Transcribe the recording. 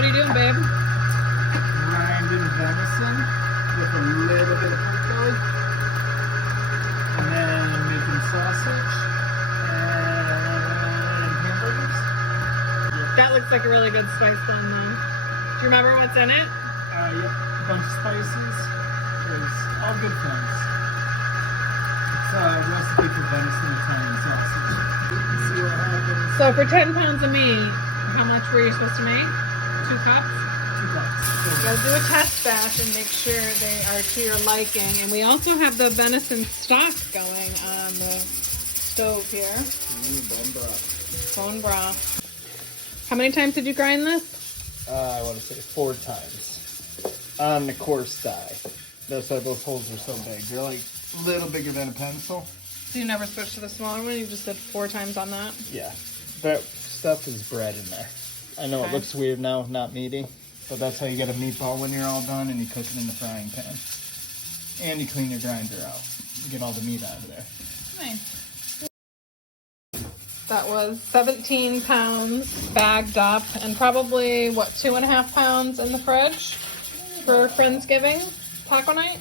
What are you doing, babe? Grinding venison with a little bit of pork belly. And then making sausage and hamburgers. That looks like a really good spice blend, though. Do you remember what's in it? Yep, a bunch of spices. There's all good things. It's a recipe for venison Italian sausage. Let's see what happens. So for 10 pounds of meat, how much were you supposed to make? 2 cups? 2 cups. You gotta do a test batch and make sure they are to your liking. And we also have the venison stock going on the stove here. Bone broth. Bone broth. How many times did you grind this? I want to say 4 times. On the coarse die. That's why those holes are so big. They're like a little bigger than a pencil. So you never switched to the smaller one? You just did 4 times on that? Yeah. That stuff is bread in there. I know Okay. it looks weird now, not meaty, but that's how you get a meatball when you're all done and you cook it in the frying pan. And you clean your grinder out. You get all the meat out of there. Nice. That was 17 pounds bagged up and probably, what, 2.5 pounds in the fridge for Friendsgiving taco night?